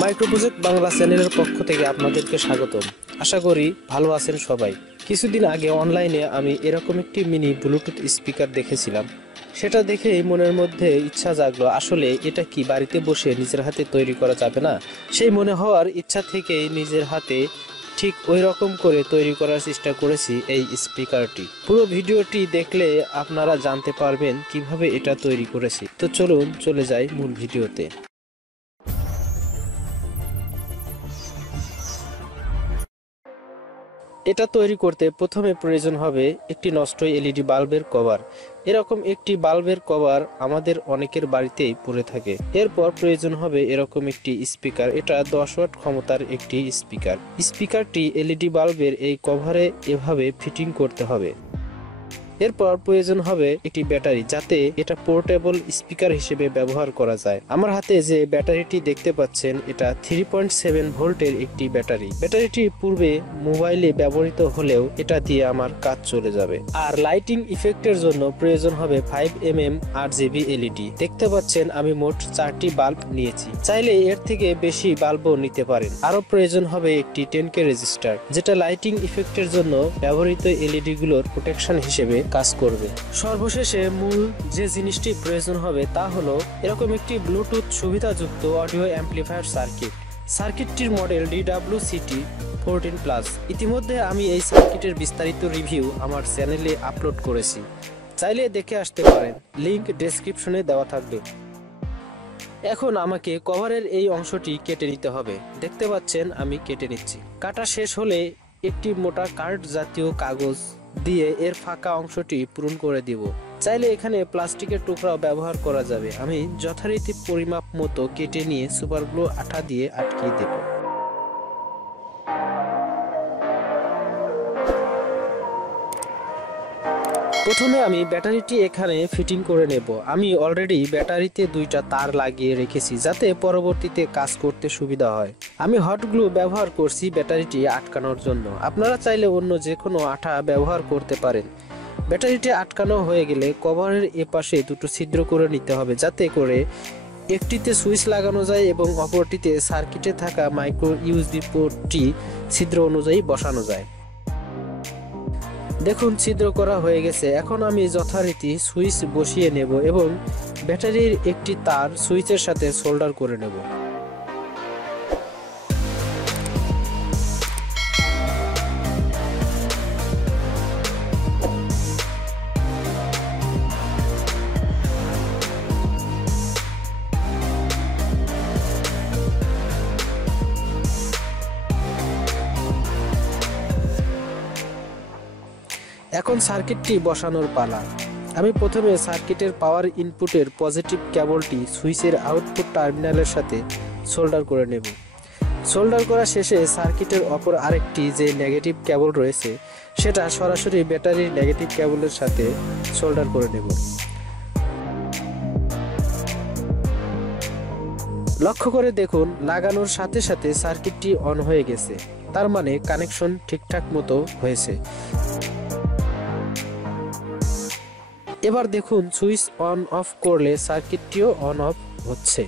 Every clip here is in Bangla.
মাইক্রো প্রজেক্ট বাংলা চ্যানেলের পক্ষ থেকে আপনাদেরকে স্বাগতম। আশা করি ভালো আছেন সবাই। কিছুদিন আগে অনলাইনে আমি এরকম একটি মিনি ব্লুটুথ স্পিকার দেখেছিলাম। সেটা দেখেই মনের মধ্যে ইচ্ছা জাগলো, আসলে এটা কি বাড়িতে বসে নিজের হাতে তৈরি করা যাবে না? সেই মনে হওয়ার ইচ্ছা থেকেই নিজের হাতে ঠিক ওই রকম করে তৈরি করার চেষ্টা করেছি এই স্পিকারটি। পুরো ভিডিওটি দেখলে আপনারা জানতে পারবেন কিভাবে এটা তৈরি করেছি। তো চলুন চলে যাই মূল ভিডিওতে। এটা তৈরি করতে প্রথমে প্রয়োজন হবে একটি নষ্ট এলইডি বাল্বের কভার। এরকম একটি বাল্বের কভার আমাদের অনেকের বাড়িতেই পড়ে থাকে। এরপর প্রয়োজন হবে এরকম একটি স্পিকার। এটা 10 ওয়াট ক্ষমতার একটি স্পিকার। স্পিকারটি এলইডি বাল্বের এই কভারে এভাবে ফিটিং করতে হবে। এরপর প্রয়োজন হবে একটি ব্যাটারি, যাতে এটা পোর্টেবল স্পিকার হিসেবে ব্যবহার করা যায়। আমার হাতে যে ব্যাটারিটি দেখতে পাচ্ছেন, এটা 3.7 ভোল্টের একটি ব্যাটারি। ব্যাটারিটি পূর্বে মোবাইলে ব্যবহৃত হলেও এটা দিয়ে আমার কাজ চলে যাবে। আর লাইটিং ইফেক্টের জন্য প্রয়োজন হবে 5mm RGB LED। দেখতে পাচ্ছেন আমি মোট 4টি বাল্ব নিয়েছি, চাইলে এর থেকে বেশি বাল্বও নিতে পারেন। আরো প্রয়োজন হবে একটি 10K রেজিস্টার, যেটা লাইটিং ইফেক্টের জন্য ব্যবহৃত এলইডি গুলোর প্রোটেকশন হিসেবে কাজ করবে। সর্বশেষে মূল যে জিনিসটি প্রয়োজন হবে তা হলো এরকম একটি ব্লুটুথ সুবিধাযুক্ত অডিও অ্যাম্পলিফায়ার সার্কিট। সার্কিটটির মডেল DWCT14+। ইতিমধ্যে আমি এই সার্কিটের বিস্তারিত রিভিউ আমার চ্যানেলে আপলোড করেছি, চাইলে দেখে আসতে পারেন। লিংক ডেসক্রিপশনে দেওয়া থাকবে। এখন আমাকে কভারের এই অংশটি কেটে নিতে হবে। দেখতে পাচ্ছেন আমি কেটে নিচ্ছি। কাটা শেষ হলে একটি মোটা কার্ড জাতীয় কাগজ দিয়ে এর ফাঁকা অংশটি পূরণ করে দিব। চাইলে এখানে প্লাস্টিকের টুকরাও ব্যবহার করা যাবে। আমি যথারীতি পরিমাপ মতো কেটে নিয়ে সুপার গ্লু আঠা দিয়ে আটকিয়ে দেব। প্রথমে আমি ব্যাটারিটি এখানে ফিটিং করে নেব। আমি অলরেডি ব্যাটারিতে 2টা তার লাগিয়ে রেখেছি, যাতে পরবর্তীতে কাজ করতে সুবিধা হয়। আমি হট গ্লু ব্যবহার করছি ব্যাটারিটি আটকানোর জন্য। আপনারা চাইলে অন্য যে কোনো আঠা ব্যবহার করতে পারেন। ব্যাটারিটি আটকানো হয়ে গেলে কভারের এপাশে 2টো ছিদ্র করে নিতে হবে, যাতে করে একটিতে সুইচ লাগানো যায় এবং অপরটিতে সার্কিটে থাকা মাইক্রো ইউএসবি পোর্টটি ছিদ্র অনুযায়ী বসানো যায়। দেখুন ছিদ্র করা হয়ে গেছে। এখন আমি যথারীতি সুইচ বসিয়ে নেব এবং ব্যাটারির একটি তার সুইচের সাথে সোল্ডার করে নেব। এখন সার্কিটটি বসানোর পালা। আমি প্রথমে সার্কিটের পাওয়ার ইনপুটের পজিটিভ কেবলটি সুইচের আউটপুট টার্মিনালের সাথে সোল্ডার করে নেব। সোল্ডার করা শেষে সার্কিটের অপর আরেকটি যে নেগেটিভ কেবল রয়েছে, সেটা সরাসরি ব্যাটারির নেগেটিভ কেবলের সাথে সোল্ডার করে নেব। লক্ষ্য করে দেখুন, লাগানোর সাথে সাথে সার্কিটটি অন হয়ে গেছে, তার মানে কানেকশন ঠিকঠাক মতো হয়েছে। এবার দেখুন সুইচ অন অফ করলে সার্কিটটিও অন অফ হচ্ছে।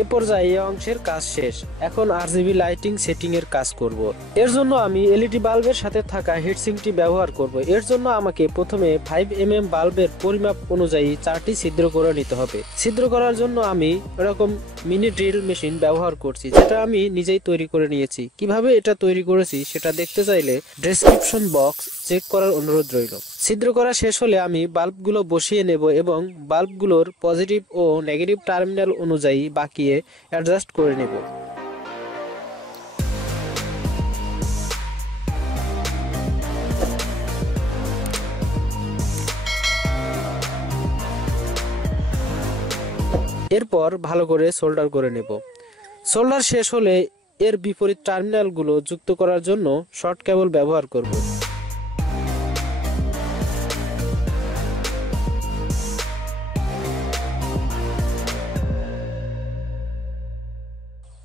এ পর্যায়ে এই অংশের কাজ শেষ। এখন RGB লাইটিং সেটিং এর কাজ করব। এর জন্য আমি এলইডি বাল্বের সাথে থাকা হিটসিঙ্কটি ব্যবহার করব। এর জন্য আমাকে প্রথমে 5mm বাল্বের পরিমাপ অনুযায়ী 4টি ছিদ্র করে নিতে হবে। ছিদ্র করার জন্য আমি এরকম মিনি ড্রিল মেশিন ব্যবহার করছি, যেটা আমি নিজেই তৈরি করে নিয়েছি। কিভাবে এটা তৈরি করেছি সেটা দেখতে চাইলে ডেসক্রিপশন বক্স চেক করার অনুরোধ রইল। ছিদ্র করা শেষ হলে আমি বাল্বগুলো বসিয়ে নেব এবং বাল্বগুলোর পজিটিভ ও নেগেটিভ টার্মিনাল অনুযায়ী বাঁকিয়ে অ্যাডজাস্ট করে নেব। এরপর ভালো করে সোল্ডার করে নেব। সোল্ডার শেষ হলে এর বিপরীত টার্মিনালগুলো যুক্ত করার জন্য শর্ট কেবল ব্যবহার করব।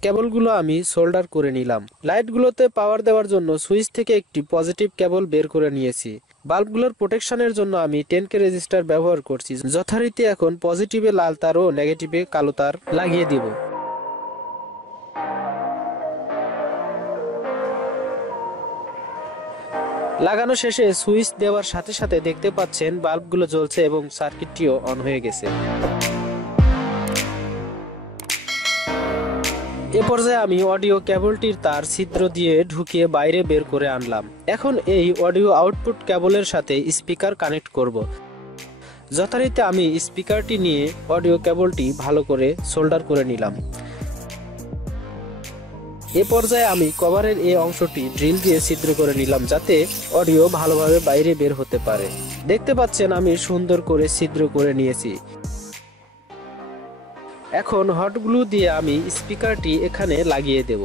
কেবলগুলো আমি সোল্ডার করে নিলাম। লাইটগুলোতে পাওয়ার দেওয়ার জন্য সুইচ থেকে একটি পজিটিভ কেবল বের করে নিয়েছি। বাল্বগুলোর প্রোটেকশনের জন্য আমি 10K রেজিস্টার ব্যবহার করছি। যথারীতি এখন পজিটিভে লাল তার ও নেগেটিভে কালো তার লাগিয়ে দিব। লাগানো শেষে সুইচ দেওয়ার সাথে সাথে দেখতে পাচ্ছেন বাল্বগুলো জ্বলছে এবং সার্কিটটিও অন হয়ে গেছে। এ পর্যায়ে আমি অডিও কেবলটির তার ছিদ্র দিয়ে ঢুকিয়ে বাইরে বের করে আনলাম। এখন এই অডিও আউটপুট কেবলের সাথে স্পিকার কানেক্ট করব। যথারীতি আমি স্পিকারটি নিয়ে অডিও কেবলটি ভালো করে সোল্ডার করে নিলাম। এ পর্যায়ে আমি কভারের এই অংশটি ড্রিল দিয়ে ছিদ্র করে নিলাম, যাতে অডিও ভালোভাবে বাইরে বের হতে পারে। দেখতে পাচ্ছেন আমি সুন্দর করে ছিদ্র করে নিয়েছি। এখন হট গ্লু দিয়ে আমি স্পিকারটি এখানে লাগিয়ে দেব।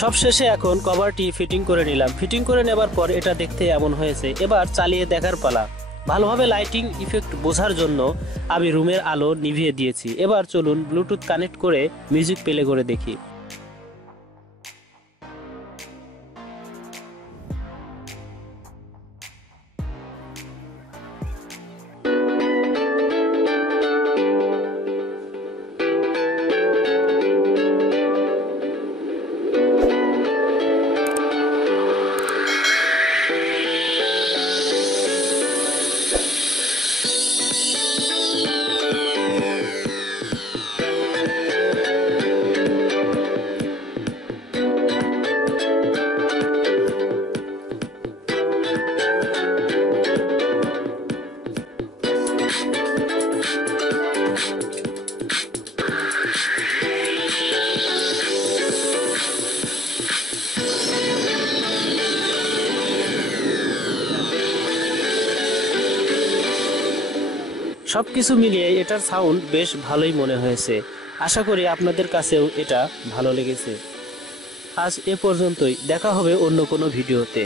সবশেষে এখন কভারটি ফিটিং করে নিলাম। ফিটিং করে নেবার পর এটা দেখতে এমন হয়েছে। এবার চালিয়ে দেখার পালা। ভালোভাবে লাইটিং ইফেক্ট বোঝার জন্য আমি রুমের আলো নিভিয়ে দিয়েছি। এবার চলুন ব্লুটুথ কানেক্ট করে মিউজিক প্লে করে দেখি। সবকিছু মিলিয়ে এটার সাউন্ড বেশ ভালোই মনে হয়েছে। আশা করি আপনাদের কাছেও এটা ভালো লেগেছে। আজ এ পর্যন্তই, দেখা হবে অন্য কোনো ভিডিওতে।